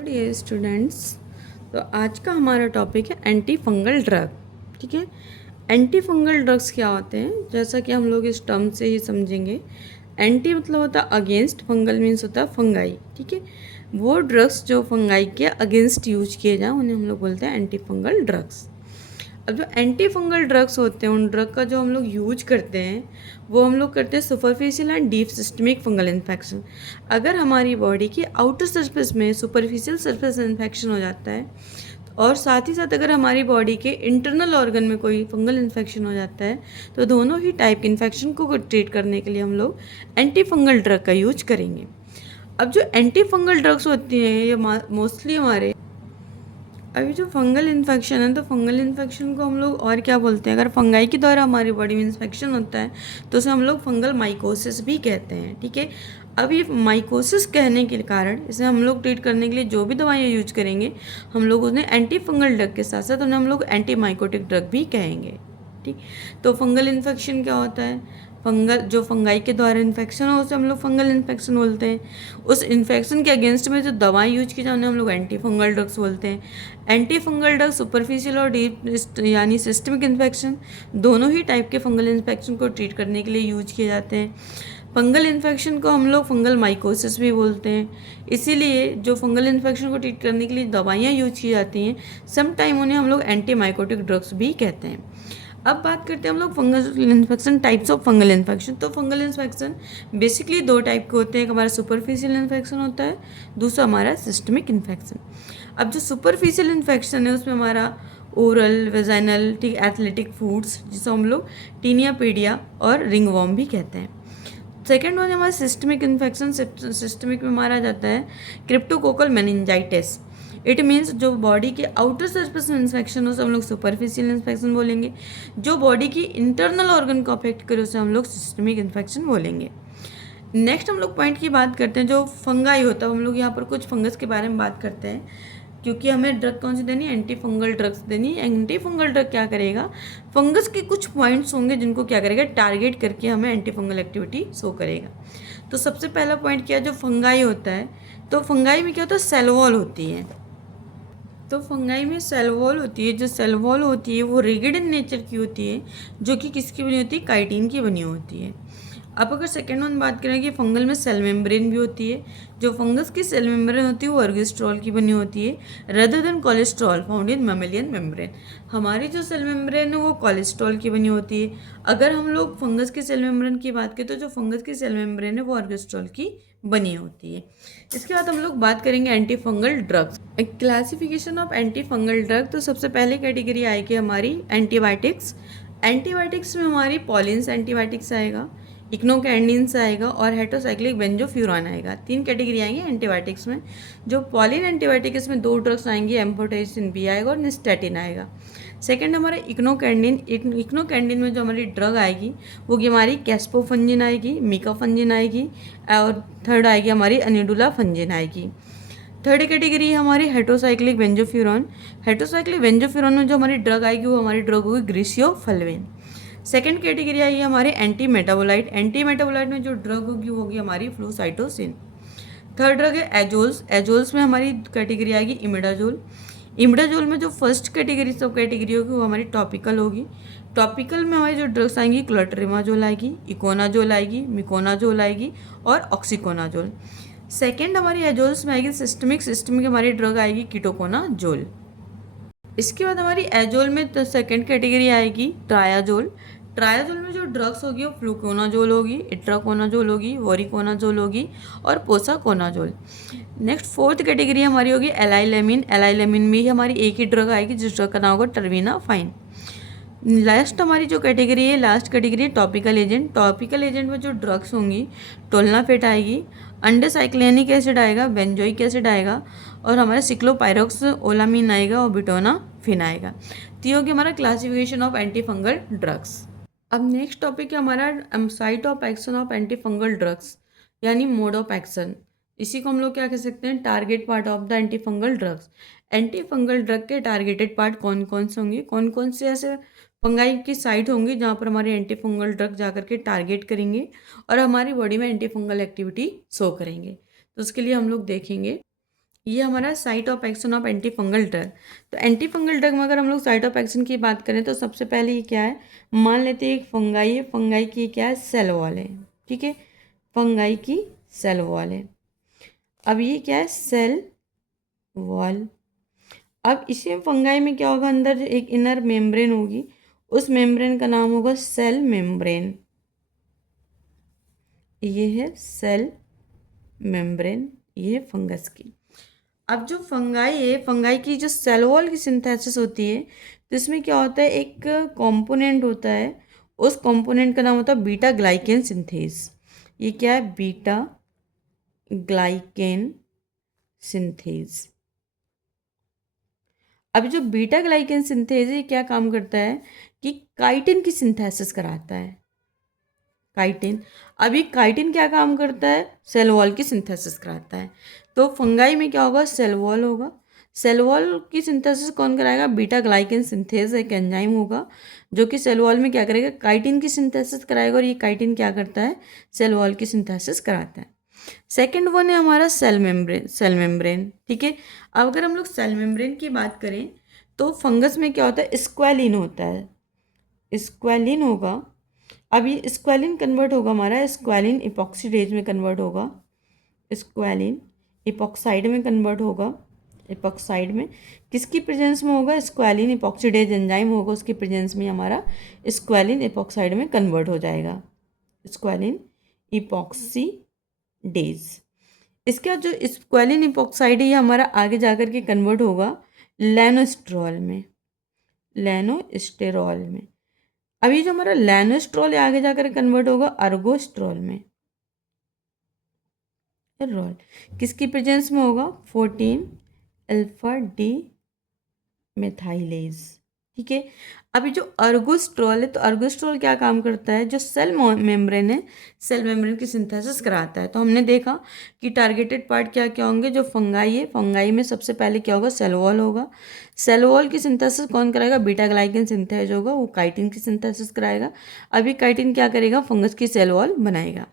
Dear students, तो आज का हमारा टॉपिक है एंटी फंगल ड्रग। ठीक है, एंटी फंगल ड्रग्स क्या होते हैं, जैसा कि हम लोग इस टर्म से ही समझेंगे। एंटी मतलब होता है अगेंस्ट, फंगल मीन्स होता है फंगाई। ठीक है, वो ड्रग्स जो फंगाई के अगेंस्ट यूज किए जाएँ उन्हें हम लोग बोलते हैं एंटी फंगल ड्रग्स। अब जो एंटी फंगल ड्रग्स होते हैं, उन ड्रग का जो हम लोग यूज करते हैं वो हम लोग करते हैं superficial and deep systemic fungal infection. अगर हमारी बॉडी की आउटर सरफेस में सुपरफिशियल सरफेस इन्फेक्शन हो जाता है और साथ ही साथ अगर हमारी बॉडी के इंटरनल ऑर्गन में कोई फंगल इन्फेक्शन हो जाता है, तो दोनों ही टाइप के इन्फेक्शन को ट्रीट करने के लिए हम लोग एंटी फंगल ड्रग का यूज करेंगे। अब जो एंटी फंगल ड्रग्स होती हैं ये मोस्टली हमारे अभी जो फंगल इन्फेक्शन है, तो फंगल इन्फेक्शन को हम लोग और क्या बोलते हैं, अगर फंगाई के द्वारा हमारी बॉडी में इन्फेक्शन होता है तो उसे हम लोग फंगल माइकोसिस भी कहते हैं। ठीक है, अब ये माइकोसिस कहने के कारण इसे हम लोग ट्रीट करने के लिए जो भी दवाइयाँ यूज करेंगे, हम लोग उन्हें एंटी फंगल ड्रग के साथ साथ उन्हें हम लोग एंटी माइकोटिक ड्रग भी कहेंगे। ठीक, तो फंगल इन्फेक्शन क्या होता है, फंगल जो फंगाई के द्वारा इन्फेक्शन हो उसे हम लोग फंगल इन्फेक्शन बोलते हैं। उस इन्फेक्शन के अगेंस्ट में जो दवाई यूज की जाए उन्हें हम लोग एंटी फंगल ड्रग्स बोलते हैं। एंटी फंगल ड्रग सुपरफिशियल और डीप यानी सिस्टमिक इन्फेक्शन, दोनों ही टाइप के फंगल इन्फेक्शन को ट्रीट करने के लिए यूज किए जाते हैं। फंगल इन्फेक्शन को हम लोग फंगल माइकोसिस भी बोलते हैं। इसीलिए जो फंगल इन्फेक्शन को ट्रीट करने के लिए दवाइयाँ यूज की जाती हैं, सम टाइम उन्हें हम लोग एंटी माइकोटिक ड्रग्स भी कहते हैं। अब बात करते हैं हम लोग fungal infection, types of fungal infection. तो फंगल इन्फेक्शन बेसिकली दो टाइप के होते हैं, एक हमारा सुपरफिशियल इन्फेक्शन होता है, दूसरा हमारा सिस्टमिक इन्फेक्शन। अब जो सुपरफिशियल इन्फेक्शन है उसमें हमारा ओरल, वेजाइनल, ठीक, एथलेटिक फूड्स जिसे हम लोग टीनिया पीडिया और रिंगवॉर्म भी कहते हैं। सेकेंड वन है हमारा सिस्टमिक इन्फेक्शन। सिस्टमिक में मारा जाता है क्रिप्टोकोकल मेनिंजाइटिस। इट मीन्स जो बॉडी के आउटर सरफेस में इन्फेक्शन हो उसे हम लोग सुपरफिशियल इन्फेक्शन बोलेंगे। जो बॉडी की इंटरनल ऑर्गन को अफेक्ट करे उसे हम लोग सिस्टमिक इन्फेक्शन बोलेंगे। नेक्स्ट हम लोग पॉइंट की बात करते हैं जो फंगाई होता है। हम लोग यहाँ पर कुछ फंगस के बारे में बात करते हैं, क्योंकि हमें ड्रग कौन सी देनी है, एंटी फंगल ड्रग्स देनी है। एंटी फंगल ड्रग क्या करेगा, फंगस के कुछ पॉइंट्स होंगे जिनको क्या करेगा, टारगेट करके हमें एंटी फंगल एक्टिविटी शो करेगा। तो सबसे पहला पॉइंट क्या है, जो फंगाई होता है, तो फंगाई में क्या होता है, सेल वॉल होती है। तो फंगाई में सेल वॉल होती है, जो सेल वॉल होती है वो रिगिड इन नेचर की होती है, जो कि किसकी बनी होती है, काइटिन की बनी होती है। अब अगर सेकेंड वन बात करें कि फंगल में सेल मेम्ब्रेन भी होती है, जो फंगस की सेल मेम्ब्रेन होती है वो अर्गिस्ट्रॉल की बनी होती है, rather than cholesterol found in mammalian membrane. हमारी जो सेल मेम्ब्रेन है वो कोलेस्ट्रॉल की बनी होती है। अगर हम लोग फंगस की सेल मेम्ब्रेन की बात करें तो जो फंगस की सेल मेम्ब्रेन है वो अर्गिस्ट्रॉल की बनी होती है। इसके बाद हम लोग बात करेंगे anti fungal drugs, classification of antifungal drug. तो सबसे पहले कैटेगरी आएगी हमारी एंटीबायोटिक्स। एंटीबायोटिक्स में हमारी पॉलिन्स एंटीबायोटिक्स आएगा, इक्नोकैंडिन्स आएगा और हेट्रोसाइक्लिक बेंजोफ्यूरान आएगा। तीन कैटेगरी आएंगी एंटीबायोटिक्स में। जो पॉलिन एंटीबायोटिक इसमें दो ड्रग्स आएंगी, एम्फोटेरिसिन बी आएगा और निस्टैटिन आएगा। सेकंड हमारा इक्नोकैंडिन। इक्नोकैंडिन में जो हमारी ड्रग आएगी वो कि हमारी कैस्पोफंजिन आएगी, मिकाफंजिन आएगी और थर्ड आएगी हमारी अनिडुला फंजिन आएगी। थर्ड कैटेगरी है हमारी हेट्रोसाइक्लिक बेंजोफ्यूरान। हेट्रोसाइक्लिक बेंजोफ्यूरान में जो हमारी ड्रग आएगी वो हमारी ड्रग होगी ग्रीसियोफल्विन। सेकेंड कैटेगरी आई हमारे एंटी मेटाबोलाइट। एंटी मेटाबोलाइट में जो ड्रग होगी वो होगी हमारी फ्लूसाइटोसिन। थर्ड ड्रग है एजोल्स। एजोल्स में हमारी कैटेगरी आएगी इमिडाजोल। इमिडाजोल में जो फर्स्ट कैटेगरी सब कैटेगरी होगी वो हमारी टॉपिकल होगी। टॉपिकल में हमारी जो ड्रग्स आएंगी क्लोट्रिमाजोल आएगी, इकोनाजोल आएगी, मिकोनाजोल आएगी और ऑक्सीकोनाजोल। सेकेंड हमारी एजोल्स में आएगी सिस्टमिक। सिस्टमिक हमारी ड्रग आएगी कीटोकोनाजोल। इसके बाद हमारी एजोल में तो सेकेंड कैटेगरी आएगी ट्रायाजोल। ट्रायाजोल में जो ड्रग्स होगी वो फ्लूकोनाजोल होगी, इट्राकोनाजोल होगी, वोरिकोनाजोल होगी और पोसाकोनाजोल। नेक्स्ट फोर्थ कैटेगरी हमारी होगी एलाइलेमिन। एलाइलेमिन में ही हमारी एक ही ड्रग आएगी जिस ड्रग का नाम होगा टर्विनाफाइन। लास्ट हमारी जो कैटेगरी है, लास्ट कैटेगरी है टॉपिकल एजेंट। टॉपिकल एजेंट में जो ड्रग्स होंगी, टोलनाफेट आएगी, अंडोसाइक्लिनिक एसिड आएगा, बेंजोइक एसिड आएगा और हमारा सिक्लोपायरोक्स ओलामीन आएगा और बिटोनाफिन आएगा। तो ये होगी हमारा classification of anti fungal drugs. अब नेक्स्ट टॉपिक है हमारा site of action of anti fungal drugs, यानी मोड ऑफ एक्शन। इसी को हम लोग क्या कह सकते हैं, target part of the anti fungal drugs. Anti fungal drug के टारगेटेड पार्ट कौन कौन से होंगे, कौन कौन से ऐसे फंगाई की साइट होंगी जहाँ पर हमारे एंटी फंगल ड्रग जाकर के टारगेट करेंगे और हमारी बॉडी में एंटी फंगल एक्टिविटी शो करेंगे। तो उसके लिए हम लोग देखेंगे ये हमारा site of action of antifungal drug. तो एंटी फंगल ड्रग में अगर हम लोग साइट ऑफ एक्शन की बात करें तो सबसे पहले ये क्या है, मान लेते हैं एक फंगाई है, फंगाई की क्या है, सेल वॉल है, ठीक है, फंगाई की सेल वॉल है। अब ये क्या है, सेल वॉल। अब इसी फंगाई में क्या होगा, अंदर जो एक इनर मेम्ब्रेन होगी, उस मेम्ब्रेन का नाम होगा सेल मेम्ब्रेन। ये है सेल मेम्ब्रेन, ये है फंगस की। अब जो फंगाई है, फंगाई की जो सेल वॉल की सिंथेसिस होती है, तो इसमें क्या होता है, एक कंपोनेंट होता है, उस कंपोनेंट का नाम होता है बीटा ग्लाइकेन सिंथेस। ये क्या है, बीटा ग्लाइकेन सिंथेस। अब जो बीटा ग्लाइकेन सिंथेस है क्या काम करता है कि काइटिन की सिंथेसिस कराता है, काइटिन। अभी काइटिन क्या काम करता है, सेल वॉल की सिंथेसिस कराता है। तो फंगाई में क्या होगा, सेल वॉल होगा, सेल वॉल की सिंथेसिस कौन कराएगा, बीटा ग्लाइकेन सिंथेस एक एंजाइम होगा जो कि सेल वॉल में क्या करेगा, काइटिन की सिंथेसिस कराएगा, और ये काइटिन क्या करता है, सेल वॉल की सिंथेसिस कराता है। सेकेंड वन है हमारा सेल मेम्ब्रेन, सेल मेम्ब्रेन, ठीक है। अब अगर हम लोग सेल मेम्ब्रेन की बात करें तो फंगस में क्या होता है, स्क्वेलिन होता है, स्क्वेलिन होगा। अब ये स्क्वेलिन कन्वर्ट होगा हमारा, स्क्वेलिन इपॉक्सीडेज में कन्वर्ट होगा, स्क्वेलिन इपॉक्साइड में कन्वर्ट होगा, इपॉक्साइड में किसकी प्रेजेंस में होगा, स्क्वेलिन इपॉक्सीडेज एंजाइम होगा, उसकी प्रेजेंस में हमारा स्क्वेलिन इपॉक्साइड में कन्वर्ट हो जाएगा, स्क्वेलिन इपॉक्सीडेज। इसका जो स्क्वेलिन इपॉक्साइड है ये हमारा आगे जाकर के कन्वर्ट होगा लैनोस्ट्रॉल में, लैनोस्टेरॉल में। अभी जो हमारा लैनोस्ट्रॉल है आगे जाकर कन्वर्ट होगा अर्गोस्ट्रॉल में, रोल किसकी प्रेजेंस में होगा, 14 अल्फा डी मेथाइलेज, ठीक है। अभी जो अर्गोस्ट्रॉल है, तो अर्गोस्ट्रॉल क्या काम करता है, जो सेल मेम्ब्रेन है, सेल मेम्ब्रेन की सिंथेसिस कराता है। तो हमने देखा कि टारगेटेड पार्ट क्या क्या होंगे, जो फंगाई है, फंगाई में सबसे पहले क्या होगा, सेल वॉल होगा, सेल वॉल की सिंथेसिस कौन कराएगा, बीटा ग्लाइकेन सिंथेज होगा, वो काइटिन की सिंथेसिस कराएगा। अभी काइटिन क्या करेगा, फंगस की सेल वॉल बनाएगा।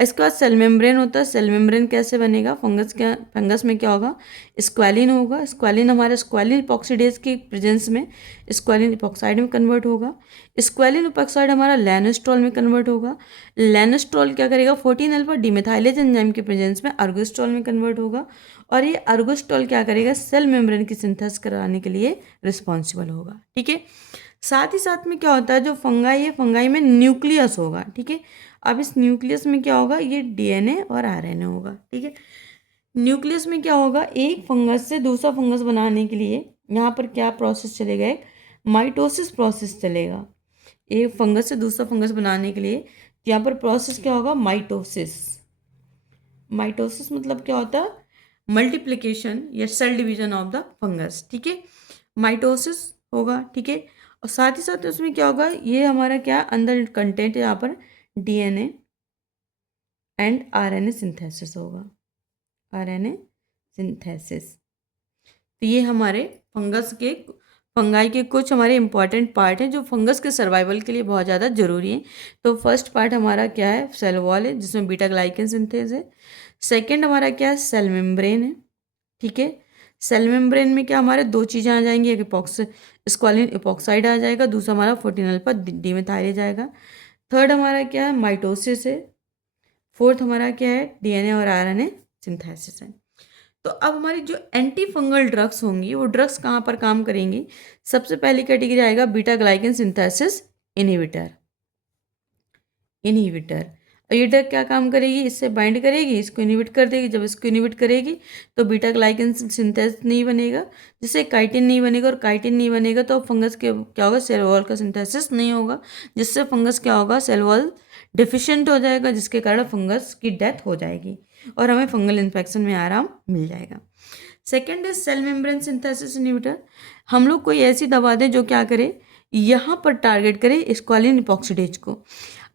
इसके बाद सेल मेम्ब्रेन होता है, सेल मेम्ब्रेन कैसे बनेगा, फंगस में क्या होगा, स्क्वेलिन होगा, स्क्वेलिन हमारा स्क्वेलिन इपॉक्सीडेज की प्रेजेंस में स्क्वेलिन इपॉक्साइड में कन्वर्ट होगा, स्क्वेलिन इपॉक्साइड हमारा लैनोस्ट्रॉल में कन्वर्ट होगा, लैनोस्ट्रॉल क्या करेगा, 14 अल्फा डिमेथाइलेज एंजाइम की प्रेजेंस में अर्गोस्ट्रॉल में कन्वर्ट होगा, और ये अर्गोस्ट्रॉल क्या करेगा, सेल मेम्ब्रेन की सिंथेसिस कराने के लिए रिस्पॉन्सिबल होगा, ठीक है। साथ ही साथ में क्या होता है, जो फंगाई है, फंगाई में न्यूक्लियस होगा, ठीक है। अब इस न्यूक्लियस में क्या होगा, ये डीएनए और आरएनए होगा, ठीक है। न्यूक्लियस में क्या होगा, एक फंगस से दूसरा फंगस बनाने के लिए यहाँ पर क्या प्रोसेस चलेगा, एक माइटोसिस प्रोसेस चलेगा। एक फंगस से दूसरा फंगस बनाने के लिए यहाँ पर प्रोसेस क्या होगा, माइटोसिस। माइटोसिस मतलब क्या होता है, मल्टीप्लिकेशन या cell division of the fungus, ठीक है, माइटोसिस होगा, ठीक है। और साथ ही साथ उसमें क्या होगा, ये हमारा क्या अंदर कंटेंट यहाँ पर डीएनए एंड आरएनए सिंथेसिस होगा, आरएनए सिंथेसिस। तो ये हमारे फंगाई के कुछ हमारे इंपॉर्टेंट पार्ट हैं जो फंगस के सर्वाइवल के लिए बहुत ज़्यादा जरूरी हैं। तो फर्स्ट पार्ट हमारा क्या है, सेल वॉल है जिसमें बीटा ग्लाइकेन सिंथेस है। सेकेंड हमारा क्या है, सेल मेम्ब्रेन है, ठीक है। सेल मेम्ब्रेन में क्या हमारे दो चीज़ें आ जाएंगी, एक स्क्वालिन इपॉक्साइड आ जाएगा, दूसरा हमारा 14 अल्फा डिमेथाइलेज आएगा। थर्ड हमारा क्या है, माइटोसिस है। फोर्थ हमारा क्या है, डीएनए और आरएनए सिंथेसिस है। तो अब हमारी जो एंटी फंगल ड्रग्स होंगी वो ड्रग्स कहाँ पर काम करेंगी, सबसे पहली कैटेगरी आएगा beta glycan synthesis inhibitor, inhibitor. और ये ड्रग क्या काम करेगी, इससे बाइंड करेगी, इसको इनहिबिट कर देगी। जब इसको इनहिबिट करेगी तो बीटा ग्लाइकेन सिंथेसिस नहीं बनेगा, जिससे काइटिन नहीं बनेगा, और काइटिन नहीं बनेगा तो फंगस के क्या होगा, सेल वॉल का सिंथेसिस नहीं होगा, जिससे फंगस क्या होगा, सेल वॉल डिफिशिएंट हो जाएगा, जिसके कारण फंगस की डेथ हो जाएगी और हमें फंगल इन्फेक्शन में आराम मिल जाएगा। Second is cell membrane synthesis inhibitor. हम लोग कोई ऐसी दवा दें जो क्या करे, यहाँ पर टारगेट करे स्क्वालिन इपॉक्सीडेज को।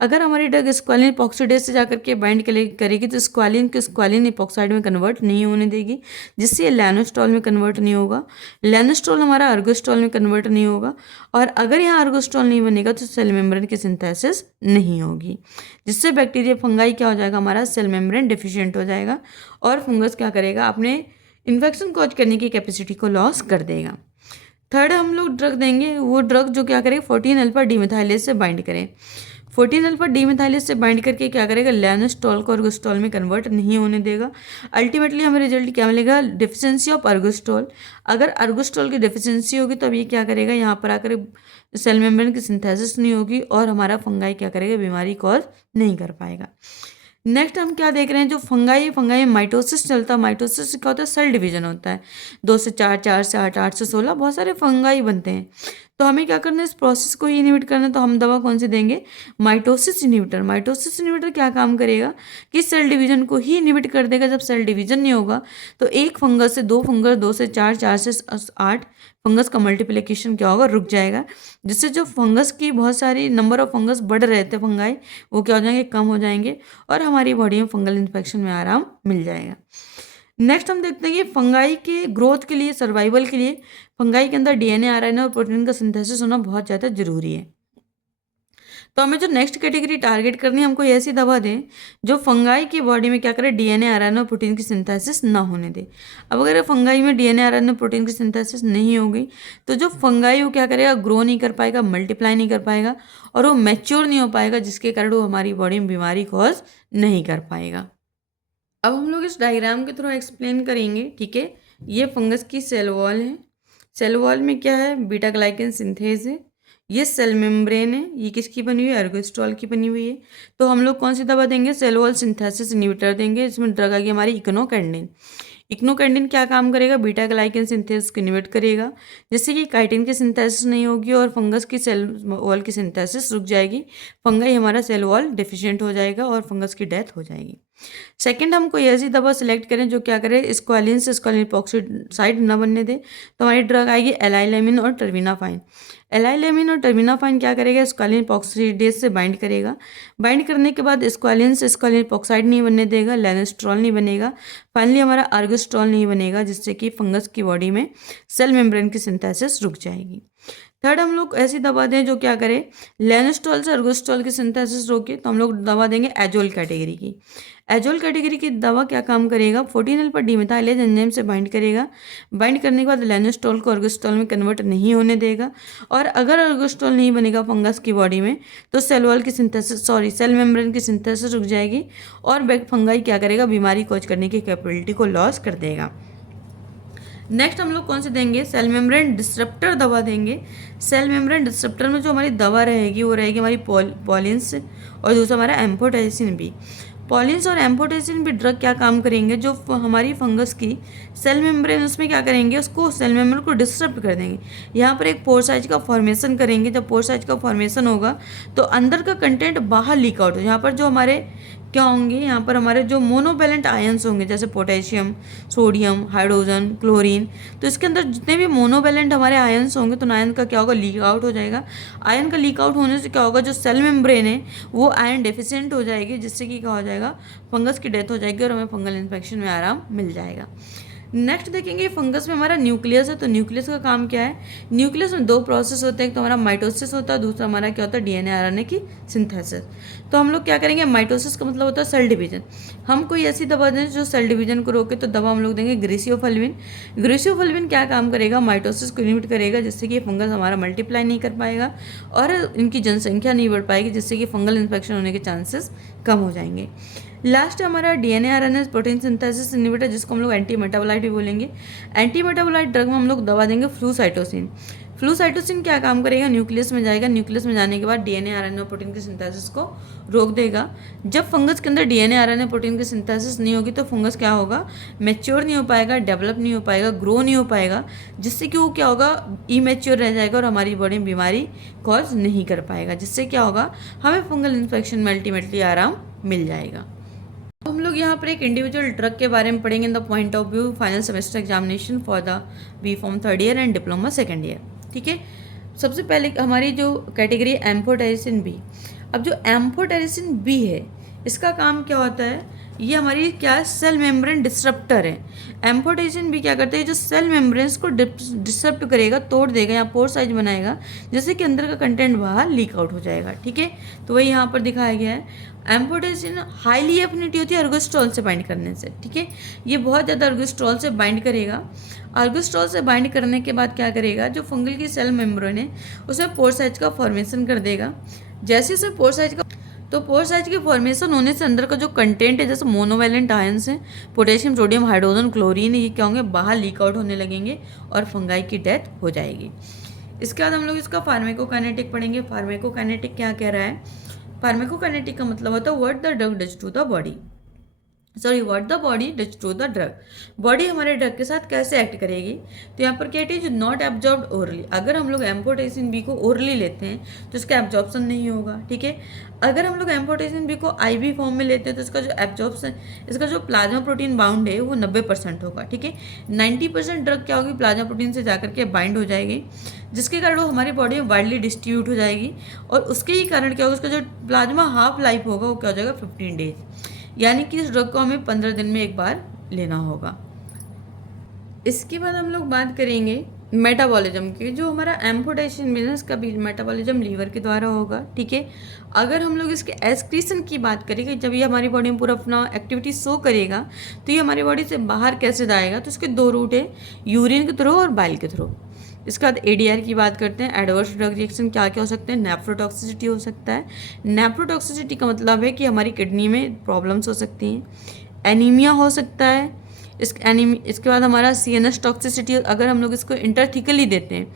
अगर हमारी ड्रग स्क्वालिन इपॉक्सीडेज से जाकर के बाइंड करेगी तो स्क्वालिन को स्क्वालिन इपॉक्साइड में कन्वर्ट नहीं होने देगी, जिससे ये लैनोस्ट्रॉल में कन्वर्ट नहीं होगा। लैनोस्ट्रॉल हमारा अर्गोस्ट्रॉल में कन्वर्ट नहीं होगा, और अगर यहाँ अर्गोस्ट्रॉल नहीं बनेगा तो सेल मेम्ब्रेन की सिंथेसिस नहीं होगी, जिससे बैक्टीरिया फंगाई क्या हो जाएगा, हमारा सेल मेम्ब्रेन डिफिशिएंट हो जाएगा, और फंगस क्या करेगा, अपने इन्फेक्शन कॉज करने की कैपेसिटी को लॉस कर देगा। थर्ड हम लोग ड्रग देंगे, वो ड्रग जो क्या करेगा 14 अल्फा डीमेथाइलेज से बाइंड करें। 14 अल्फा डीमेथाइलेज से बाइंड करके क्या करेगा, लेनोस्टॉल को अर्गोस्टॉल में कन्वर्ट नहीं होने देगा। अल्टीमेटली हमें रिजल्ट क्या मिलेगा, डिफिशियंसी ऑफ अर्गोस्टॉल। अगर अर्गोस्टॉल की डिफिशियंसी होगी तो अब ये क्या करेगा, यहाँ पर आकर सेल मेम्ब्रेन की सिंथेसिस नहीं होगी और हमारा फंगाई क्या करेगा, बीमारी कॉज नहीं कर पाएगा। नेक्स्ट हम क्या देख रहे हैं, जो फंगाई में माइटोसिस चलता है। माइटोसिस क्या होता है, सेल डिवीजन होता है। 2 से 4, 4 से 8, 8 से 16 बहुत सारे फंगाई बनते हैं। तो हमें क्या करना है, इस प्रोसेस को ही इनहिबिट करना है। तो हम दवा कौन सी देंगे, माइटोसिस इनहिबिटर। माइटोसिस इनहिबिटर क्या काम करेगा कि सेल डिवीजन को ही इनहिबिट कर देगा। जब सेल डिवीजन नहीं होगा तो एक फंगस से दो फंगस, 2 से 4, 4 से 8 फंगस का मल्टीप्लिकेशन क्या होगा, रुक जाएगा। जिससे जो फंगस की बहुत सारी नंबर ऑफ फंगस बढ़ रहे थे फंगाई, वो क्या हो जाएंगे, कम हो जाएंगे और हमारी बॉडी में फंगल इन्फेक्शन में आराम मिल जाएगा। नेक्स्ट हम देखते हैं कि फंगाई के ग्रोथ के लिए, सर्वाइवल के लिए फंगाई के अंदर डीएनए, आरएनए और प्रोटीन का सिंथेसिस होना बहुत ज़्यादा जरूरी है। तो हमें जो नेक्स्ट कैटेगरी टारगेट करनी है, हमको ऐसी दवा दें जो फंगाई की बॉडी में क्या करे, डीएनए, आरएनए और प्रोटीन की सिंथेसिस ना होने दे। अब अगर फंगाई में डीएनए, आरएनए और प्रोटीन की सिंथेसिस नहीं होगी तो जो फंगाई वो क्या करेगा, ग्रो नहीं कर पाएगा, मल्टीप्लाई नहीं कर पाएगा और वो मैच्योर नहीं हो पाएगा, जिसके कारण वो हमारी बॉडी में बीमारी कॉज नहीं कर पाएगा। अब हम लोग इस डायग्राम के थ्रू एक्सप्लेन करेंगे, ठीक है। ये फंगस की सेल वॉल है। सेल वॉल में क्या है, बीटा ग्लाइकन सिंथेज है। ये सेल मेम्ब्रेन है, ये किसकी बनी हुई है, अर्गोस्टॉल की बनी हुई है। तो हम लोग कौन सी दवा देंगे, सेल वॉल सिंथेसिस इनहिबिटर देंगे। इसमें ड्रग आ गई हमारी इग्नोकैंडिन। इग्नोकैंडिन क्या काम करेगा, बीटा ग्लाइकन सिंथेसिस को इनहिबिट करेगा, जिससे कि काइटिन की सिंथेसिस नहीं होगी और फंगस की सेल वॉल की सिंथेसिस रुक जाएगी। फंगाई हमारा सेल वॉल डेफिशिएंट हो जाएगा और फंगस की डेथ हो जाएगी। सेकंड, हम कोई ऐसी दवा सेलेक्ट करें जो क्या करे, स्क्वालिन से स्क्वालिन इपॉक्साइड न बनने दे। तो हमारी ड्रग आएगी एलाइलेमिन और टर्बिनाफाइन। एलाइलेमिन और टर्बिनाफाइन क्या करेगा, स्क्वालिन इपॉक्सीडेज से बाइंड करेगा। बाइंड करने के बाद स्क्वालिन से स्क्वालिन इपॉक्साइड नहीं बनने देगा, लेनोस्ट्रॉल नहीं बनेगा, फाइनली हमारा अर्गोस्ट्रॉल नहीं बनेगा, जिससे कि फंगस की बॉडी में सेल मेम्ब्रेन की सिंथेसिस रुक जाएगी। थर्ड, हम लोग ऐसी दवा दें जो क्या करे, लेनोस्ट्रॉल से अर्गोस्ट्रॉल की सिंथेसिस रोके। तो हम लोग दवा देंगे एजोल कैटेगरी की। एजोल कैटेगरी की दवा क्या काम करेगा, 14 अल्फा डीमेथाइलेज एंजाइम से बाइंड करेगा। बाइंड करने के बाद लेनोस्ट्रॉल को अर्गोस्ट्रॉल में कन्वर्ट नहीं होने देगा और अगर अर्गोस्ट्रॉल नहीं बनेगा फंगस की बॉडी में तो सेल मेम्ब्रेन की सिंथेसिस रुक जाएगी और फंगाई क्या करेगा, बीमारी कॉज करने की कैपेबिलिटी को लॉस कर देगा। नेक्स्ट हम लोग कौन से देंगे, सेल मेम्ब्रेन डिस्रप्टर दवा देंगे। सेल मेम्ब्रेन डिस्रप्टर में जो हमारी दवा रहेगी वो रहेगी हमारी पॉलिन्स और दूसरा हमारा एम्फोटेरिसिन बी। पॉलिन्स और एम्फोटेरिसिन बी ड्रग क्या काम करेंगे, जो हमारी फंगस की सेल मेम्ब्रेन उसमें क्या करेंगे, उसको सेल मेम्ब्रेन को डिस्टर्ब कर देंगे। यहाँ पर एक पोर साइज का फॉर्मेशन करेंगे। जब पोर साइज का फॉर्मेशन होगा तो अंदर का कंटेंट बाहर लीक आउट हो। यहाँ पर जो हमारे क्या होंगे, यहाँ पर हमारे जो मोनोवैलेंट आयंस होंगे, जैसे पोटेशियम, सोडियम, हाइड्रोजन, क्लोरीन, तो इसके अंदर जितने भी मोनोवैलेंट हमारे आयंस होंगे तो आयन का क्या होगा, लीक आउट हो जाएगा। आयन का लीक आउट होने से क्या होगा, जो सेल मेम्ब्रेन है वो आयन डेफिशिएंट हो जाएगी, जिससे कि क्या हो जाएगा, फंगस की डेथ हो जाएगी और हमें फंगल इन्फेक्शन में आराम मिल जाएगा। नेक्स्ट देखेंगे, फंगस में हमारा न्यूक्लियस है। तो न्यूक्लियस का काम क्या है, न्यूक्लियस में दो प्रोसेस होते हैं, एक तो हमारा माइटोसिस होता है, दूसरा हमारा क्या होता है, डीएनए आरएनए की सिंथेसिस। तो हम लोग क्या करेंगे, माइटोसिस का मतलब होता है सेल डिवीजन। हम कोई ऐसी दवा दें जो सेल डिवीजन को रोके, तो दवा हम लोग देंगे ग्रीसियोफल्विन। ग्रीसियोफल्विन क्या काम करेगा, माइटोसिस को इनहिबिट करेगा, जिससे कि फंगस हमारा मल्टीप्लाई नहीं कर पाएगा और इनकी जनसंख्या नहीं बढ़ पाएगी, जिससे कि फंगल इन्फेक्शन होने के चांसेस कम हो जाएंगे। लास्ट हमारा DNA RNA protein synthesis inhibitor, जिसको हम लोग एंटी मेटाबोलाइट भी बोलेंगे। एंटी मेटाबोलाइट ड्रग में हम लोग दवा देंगे फ्लूसाइटोसिन। फ्लूसाइटोसिन क्या काम करेगा, न्यूक्लियस में जाएगा, न्यूक्लियस में जाने के बाद डीएनए आरएनए प्रोटीन की सिंथेसिस को रोक देगा। जब फंगस के अंदर डीएनए आरएनए प्रोटीन की सिंथेसिस नहीं होगी तो फंगस क्या होगा, मैच्योर नहीं हो पाएगा, डेवलप नहीं हो पाएगा, ग्रो नहीं हो पाएगा, जिससे कि वो क्या होगा, इमेच्योर रह जाएगा और हमारी बॉडी में बीमारी कॉज नहीं कर पाएगा, जिससे क्या होगा, हमें फंगल इन्फेक्शन में अल्टीमेटली आराम मिल जाएगा। हम लोग यहाँ पर एक इंडिविजुअल ड्रग के बारे में पढ़ेंगे in the point of view final semester examination for the B pharm 3rd year and diploma 2nd year. ठीक है, सबसे पहले हमारी जो कैटेगरी एम्फोटेरिसिन बी। अब जो एम्फोटेरिसिन बी है, इसका काम क्या होता है, ये हमारी क्या है, सेल मेम्ब्रेन डिसरप्टर है। एम्फोटेरिसिन भी क्या करते हैं, जो सेल मेम्ब्रेन्स को डिसरप्ट करेगा, तोड़ देगा या पोर साइज बनाएगा, जिससे कि अंदर का कंटेंट बाहर लीक आउट हो जाएगा। ठीक है, तो वही यहाँ पर दिखाया गया है। एम्फोटेरिसिन हाईली एफिनिटी होती है अर्गोस्ट्रॉल से बाइंड करने से। ठीक है, ये बहुत ज़्यादा अर्गोस्ट्रॉल से बाइंड करेगा। अर्गोस्ट्रॉल से बाइंड करने के बाद क्या करेगा, जो फंगल की सेल मेम्ब्रेन है उसमें पोर साइज का फॉर्मेशन कर देगा। जैसे उसे पोर साइज का, तो पोर साइज के फॉर्मेशन होने से अंदर का जो कंटेंट है, जैसे मोनोवैलेंट आयंस हैं, पोटेशियम, सोडियम, हाइड्रोजन, क्लोरीन, ये क्या होंगे, बाहर लीक आउट होने लगेंगे और फंगाई की डेथ हो जाएगी। इसके बाद हम लोग इसका फार्मेकोकाइनेटिक पढ़ेंगे। फार्मेकोकाइनेटिक क्या कह रहा है, फार्मेकोकाइनेटिक का मतलब होता है what the drug does to the body, sorry what the body does to the drug, body हमारे ड्रग के साथ कैसे एक्ट करेगी। तो यहाँ पर क्या है, जो नॉट एब्जॉर्ब्ड ओरली, अगर हम लोग एम्फोटेरिसिन बी को ओरली लेते हैं तो इसका एब्जॉर्प्शन नहीं होगा। ठीक है, अगर हम लोग एम्फोटेरिसिन बी को आईवी फॉर्म में लेते हैं तो इसका जो एब्जॉर्प्शन, इसका जो प्लाज्मा प्रोटीन बाउंड है वो 90% होगा। ठीक है, 90% ड्रग क्या होगी, प्लाज्मा प्रोटीन से जाकर के बाइंड हो जाएगी, जिसके कारण वो हमारी बॉडी में वाइडली डिस्ट्रीब्यूट हो जाएगी। और उसके ही कारण क्या होगा, उसका जो प्लाज्मा हाफ लाइफ होगा वो क्या हो जाएगा, 15 डेज, यानी कि इस ड्रग को हमें 15 दिन में एक बार लेना होगा। इसके बाद हम लोग बात करेंगे मेटाबॉलिज्म की। जो हमारा एम्फोटेरिसिन है इसका भी मेटाबॉलिज्म लीवर के द्वारा होगा। ठीक है, अगर हम लोग इसके एक्सक्रीशन की बात करेंगे, जब ये हमारी बॉडी में पूरा अपना एक्टिविटी शो करेगा तो ये हमारी बॉडी से बाहर कैसे जाएगा, तो इसके 2 रूट है, यूरिन के थ्रू और बाइल के थ्रू। इसके बाद एडीआर की बात करते हैं। एडवर्स ड्रग रिएक्शन क्या क्या हो सकते हैं, नेफ्रोटॉक्सिसिटी हो सकता है। नेफ्रोटॉक्सिसिटी का मतलब है कि हमारी किडनी में प्रॉब्लम्स हो सकती हैं, एनीमिया हो सकता है। इसके बाद हमारा सीएनएस टॉक्सिसिटी, अगर हम लोग इसको इंटरथिकली देते हैं,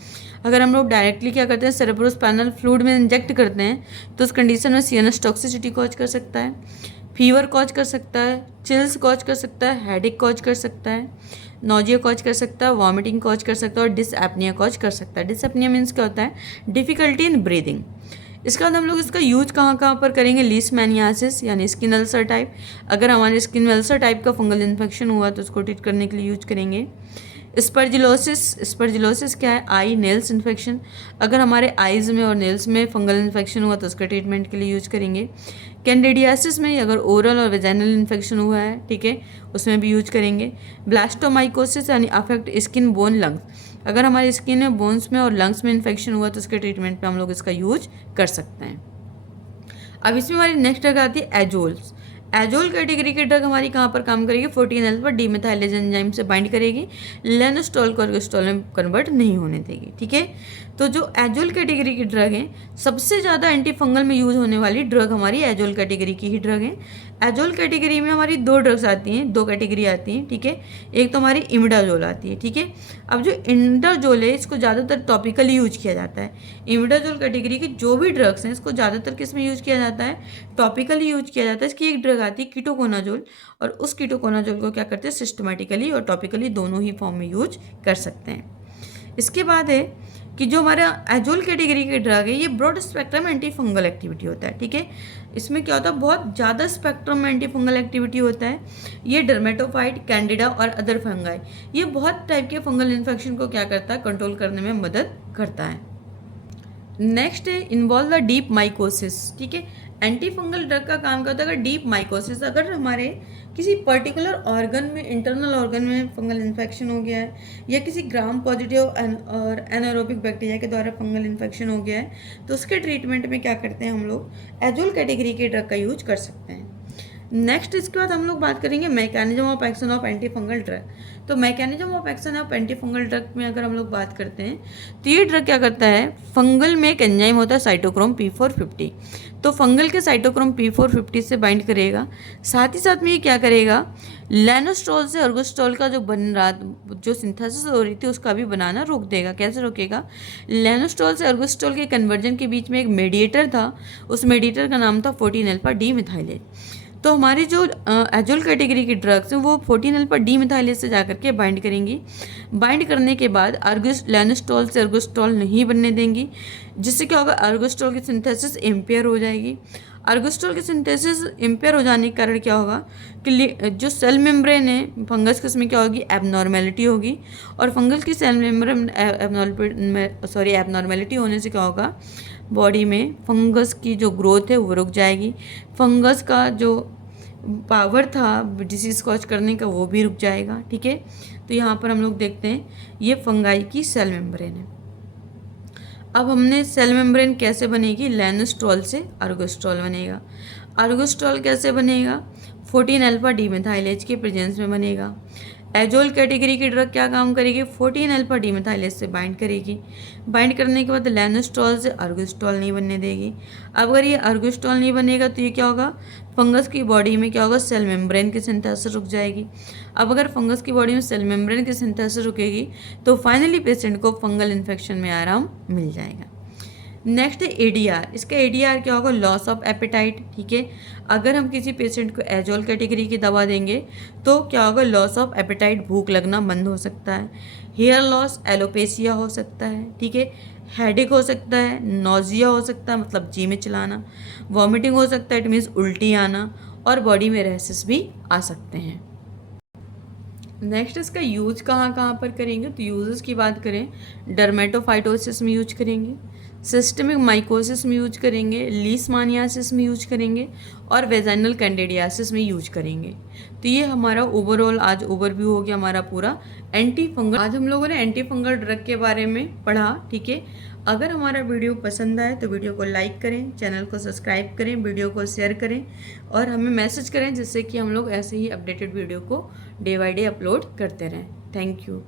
अगर हम लोग डायरेक्टली क्या करते हैं, सेरेब्रोस्पाइनल फ्लूइड में इंजेक्ट करते हैं तो उस कंडीशन में सीएनएस टॉक्सिसिटी कॉज कर सकता है, फीवर कॉज कर सकता है, चिल्स कॉज कर सकता है, हेडेक कॉज कर सकता है, नोजिया कॉज कर सकता है, वॉमिटिंग कॉज कर सकता है और डिसएपनिया कॉज कर सकता है। डिसएपनिया मीन्स क्या होता है, डिफिकल्टी इन ब्रीदिंग। इसके बाद हम लोग इसका यूज कहाँ कहाँ पर करेंगे, लीशमैनियासिस यानी स्किन अल्सर टाइप, अगर हमारे स्किन में अल्सर टाइप का फंगल इन्फेक्शन हुआ तो उसको ट्रीट करने के लिए यूज करेंगे। स्पर्जिलोसिस क्या है, आई नेल्स इन्फेक्शन, अगर हमारे आइज़ में और नेल्स में फंगल इन्फेक्शन हुआ तो उसका ट्रीटमेंट के लिए यूज करेंगे। कैंडिडियासिस में अगर ओरल और वेजाइनल इन्फेक्शन हुआ है, ठीक है, उसमें भी यूज करेंगे। ब्लास्टोमाइकोसिस यानी अफेक्ट स्किन, बोन, लंग्स, अगर हमारी स्किन में, बोन्स में और लंग्स में इन्फेक्शन हुआ तो उसके ट्रीटमेंट में हम लोग इसका यूज कर सकते हैं। अब इसमें हमारी नेक्स्ट ड्रग आती है एजोल्स। एजोल कैटेगरी की ड्रग हमारी कहाँ पर काम करेगी, 14 अल्फा डीमेथाइलेज एंजाइम से बाइंड करेगी, लेनोस्टॉल को अर्गोस्टॉल में कन्वर्ट नहीं होने देगी। ठीक है, तो जो एजोल कैटेगरी की ड्रग है, सबसे ज़्यादा एंटी फंगल में यूज होने वाली ड्रग हमारी एजोल कैटेगरी की ही ड्रग है। एजोल कैटेगरी में हमारी 2 ड्रग्स आती हैं, 2 कैटेगरी आती हैं। ठीक है, एक तो हमारी इमिडाजोल आती है। ठीक है, अब जो इंडाजोल है इसको ज़्यादातर टॉपिकली यूज किया जाता है। इमिडाजोल कैटेगरी की जो भी ड्रग्स हैं इसको ज़्यादातर किस में यूज किया जाता है, टॉपिकली यूज किया जाता है। इसकी एक ड्रग आती है कीटोकोनाजोल, और उस कीटोकोनाजोल को क्या करते हैं, सिस्टमेटिकली और टॉपिकली दोनों ही फॉर्म में यूज कर सकते हैं। इसके बाद है कि जो हमारा एजोल कैटेगरी के ड्रग है ये broad spectrum anti fungal activity होता है। ठीक है, इसमें क्या होता है, बहुत ज़्यादा स्पेक्ट्रम में एंटी फंगल एक्टिविटी होता है। ये डर्मेटोफाइट, कैंडिडा और अदर फंगाई, ये बहुत टाइप के फंगल इन्फेक्शन को क्या करता है, कंट्रोल करने में मदद करता है। नेक्स्ट है इन्वॉल्व द डीप माइकोसिस। ठीक है, एंटी फंगल ड्रग का काम करता है अगर डीप माइकोसिस, अगर हमारे किसी पर्टिकुलर ऑर्गन में, इंटरनल ऑर्गन में फंगल इन्फेक्शन हो गया है, या किसी ग्राम पॉजिटिव और एनारोबिक बैक्टीरिया के द्वारा फंगल इन्फेक्शन हो गया है, तो उसके ट्रीटमेंट में क्या करते हैं हम लोग, एजोल कैटेगरी के ड्रग का यूज कर सकते हैं। नेक्स्ट इसके बाद हम लोग बात करेंगे mechanism of action of antifungal drug. तो mechanism of action of antifungal drug में अगर हम लोग बात करते हैं तो ये ड्रग क्या करता है, फंगल में एक एंजाइम होता है साइटोक्रोम P450, तो फंगल के साइटोक्रोम P450 से बाइंड करेगा। साथ ही साथ में ये क्या करेगा, लेनोस्टॉल से अर्गोस्टॉल का जो बन रहा, जो सिंथेसिस हो रही थी उसका भी बनाना रोक देगा। कैसे रोकेगा, लेनोस्टॉल से अर्गोस्टॉल के कन्वर्जन के बीच में एक मेडिएटर था, उस मेडिएटर का नाम था 14 अल्फा डीमेथाइलेज। तो हमारी जो एजोल कैटेगरी की ड्रग्स हैं वो 14 अल्फा डीमेथाइलेज से जाकर के बाइंड करेंगी। बाइंड करने के बाद लेनोस्टॉल से अर्गोस्टॉल नहीं बनने देंगी, जिससे क्या होगा, अर्गोस्टॉल की सिंथेसिस इम्पेयर हो जाएगी। अर्गोस्टॉल की सिंथेसिस इम्पेयर हो जाने के कारण क्या होगा कि जो सेल मेम्ब्रेन है फंगस के, उसमें क्या होगी, एबनॉर्मेलिटी होगी, और फंगल की सेल मेम्ब्रेन एबनॉर्मेलिटी होने से क्या होगा, बॉडी में फंगस की जो ग्रोथ है वो रुक जाएगी। फंगस का जो पावर था डिसीज़ कॉज करने का वो भी रुक जाएगा। ठीक है, तो यहाँ पर हम लोग देखते हैं ये फंगाई की सेल मेम्ब्रेन है। अब हमने सेल मेम्ब्रेन कैसे बनेगी, लेनोस्ट्रॉल से अर्गोस्ट्रॉल बनेगा। अर्गोस्ट्रॉल कैसे बनेगा, 14 अल्फा डीमेथाइलेज के प्रेजेंस में बनेगा। एजोल कैटेगरी की ड्रग क्या काम करेगी, 14 अल्फा डीमेथाइलेज से बाइंड करेगी। बाइंड करने के बाद लेनोस्ट्रॉल से अर्गोस्ट्रॉल नहीं बनने देगी। अब अगर ये अर्गोस्ट्रॉल नहीं बनेगा तो ये क्या होगा, फंगस की बॉडी में क्या होगा, सेल मेम्ब्रेन की सिंथेसिस रुक जाएगी। अब अगर फंगस की बॉडी में सेल मेम्ब्रेन की सिंथेसिस रुकेगी तो फाइनली पेशेंट को फंगल इन्फेक्शन में आराम मिल जाएगा। नेक्स्ट है एडीआर। इसका एडीआर क्या होगा, लॉस ऑफ एपेटाइट। ठीक है, अगर हम किसी पेशेंट को एजोल कैटेगरी की दवा देंगे तो क्या होगा, लॉस ऑफ एपेटाइट, भूख लगना बंद हो सकता है। हेयर लॉस, एलोपेसिया हो सकता है। ठीक है, हेडेक हो सकता है, नोजिया हो सकता है मतलब जी में चलाना, वॉमिटिंग हो सकता है, इट मीन्स उल्टी आना, और बॉडी में रैशेस भी आ सकते हैं। नेक्स्ट इसका यूज कहाँ कहाँ पर करेंगे, तो यूजेस की बात करें, डर्मेटोफाइटोसिस में यूज करेंगे, सिस्टेमिक माइकोसिस में यूज करेंगे, लीशमानियासिस में यूज करेंगे, और वेजाइनल कैंडिडियासिस में यूज करेंगे। तो ये हमारा ओवरऑल आज ओवरव्यू हो गया हमारा पूरा एंटी फंगल। आज हम लोगों ने एंटी फंगल ड्रग के बारे में पढ़ा। ठीक है, अगर हमारा वीडियो पसंद आए तो वीडियो को लाइक करें, चैनल को सब्सक्राइब करें, वीडियो को शेयर करें और हमें मैसेज करें, जिससे कि हम लोग ऐसे ही अपडेटेड वीडियो को डे बाय डे अपलोड करते रहें। Thank you.